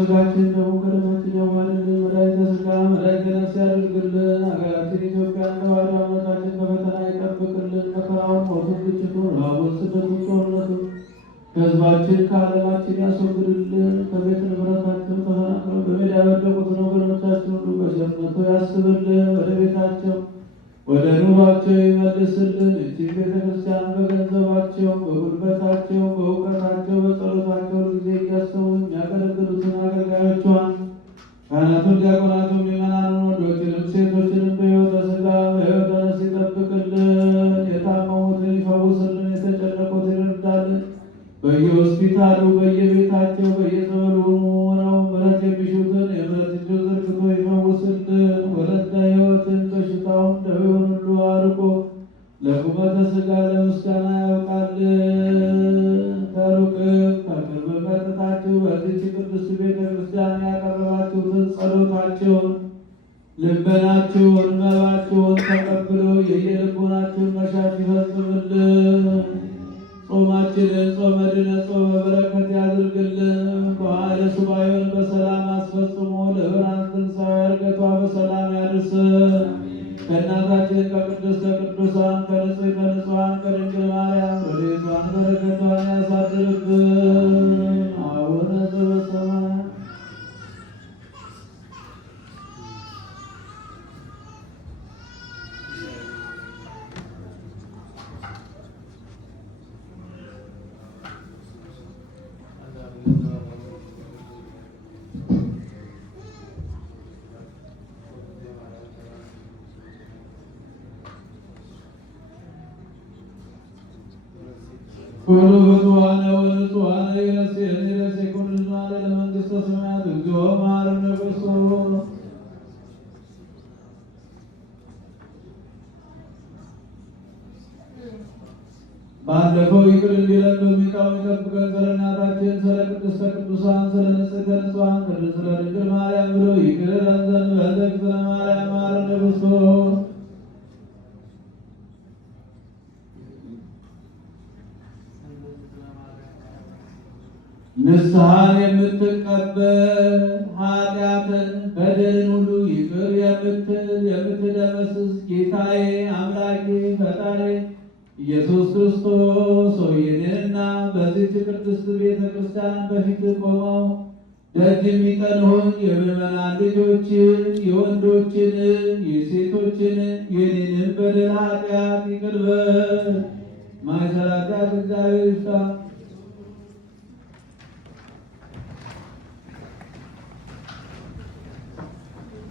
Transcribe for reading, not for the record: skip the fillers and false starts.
ስጋችን ደግሞ ከደማችን ያዋህድልን። መድኃኒተ ሥጋ መድኃኒተ ነፍስ ያድርግልን። ሀገራችን ኢትዮጵያን ተዋሕዶ አምላካችን ከፈተና ይጠብቅልን። መከራውን፣ ሞቱን፣ ግጭቱን፣ ረሃቡን፣ ስደቱን፣ ጦርነቱን ከሕዝባችን ከዓለማችን ያስወግድልን። ከቤት ንብረታቸው ተፈናቅለው በሜዳ የወደቁትን ወገኖቻችን ሁሉ በቸርነቱ ያስብልን። ወደ ቤታቸው ወደ ኑሯቸው ይመልስልን። እጅግ ቤተክርስቲያን በገንዘባቸው፣ በጉልበታቸው፣ በእውቀታቸው፣ በጸሎታቸው ጊዜ እያሰቡ የሚያገለግሉትን አገልጋዮቿን ካህናቱን፣ ዲያቆናቱን፣ ምእመናኑን ወንዶችንም ሴቶችንም በሕይወተ ሥጋ በሕይወተ ነፍስ ይጠብቅልን። የታመሙትን ይፈውስልን። የተጨነቁትን ይርዳልን። በየሆስፒታሉ በየቤታቸው በየጸበሉ ሆነው ምሕረት የሚሹትን የምሕረት እጁን ዘርግቶ ይፈውስልን። ወለተ ሕይወትን በሽታውን ደዌውን ሁሉ አርቆ ለቁመተ ሥጋ ለምስጋና ያውቃልን። ከሩቅም ከቅርብ መጥታችሁ በዚህች ቅድስት ቤተ ክርስቲያን ያቀረባችሁትን ጸሎታችሁን፣ ልመናችሁን፣ መባችሁን ተቀብሎ የየልቦናችሁን መሻት ይፈጽምልን። ጾማችንን ጾመ ድነት ጾመ በረከት ያድርግልን። በዓለ ሱባዔውን በሰላም አስፈጽሞ ለብርሃነ ትንሣኤ ዕርገቷ በሰላም ያድርሰን። ከእናታችን ከቅድስተ ቅዱሳን ከንጽሕተ ንጹሐን ከድንግል ማርያም ረድኤቷን በረከቷን ያሳድርብን። አቡነ ዘበሰማያት ኩሉ ፍትዋነ ወንጹሐነ ይረሴን ይረሴኩን ልዝማለ ለመንግሥተ ሰማያት እግዚኦ መሐረነ ክርስቶስ። ባለፈው ይቅር እንዲለን በሚመጣው ይጠብቀን። ስለ እናታችን ስለ ቅድስተ ቅዱሳን ስለ ንጽሕተ ንጹሐን ቅድስት ስለ ድንግል ማርያም ብሎ ይቅር ይለን ዘንድ በእንተ እግዝእትነ ማርያም መሐረነ ክርስቶስ። ንስሐን የምትቀበል ኃጢአትን በደልን ሁሉ ይቅር የምትል የምትደመስስ ጌታዬ አምላኬ ፈጣሪ ኢየሱስ ክርስቶስ ሆይ እኔንና በዚህች ቅድስት ቤተ ክርስቲያን በፊት ቆመው ደጅ የሚጠኑን የምዕመናን ልጆችን የወንዶችን የሴቶችን የኔንም በደል ኃጢአት ይቅር በል። ማይሰራ ኃጢአት እግዚአብሔር ይፍታ።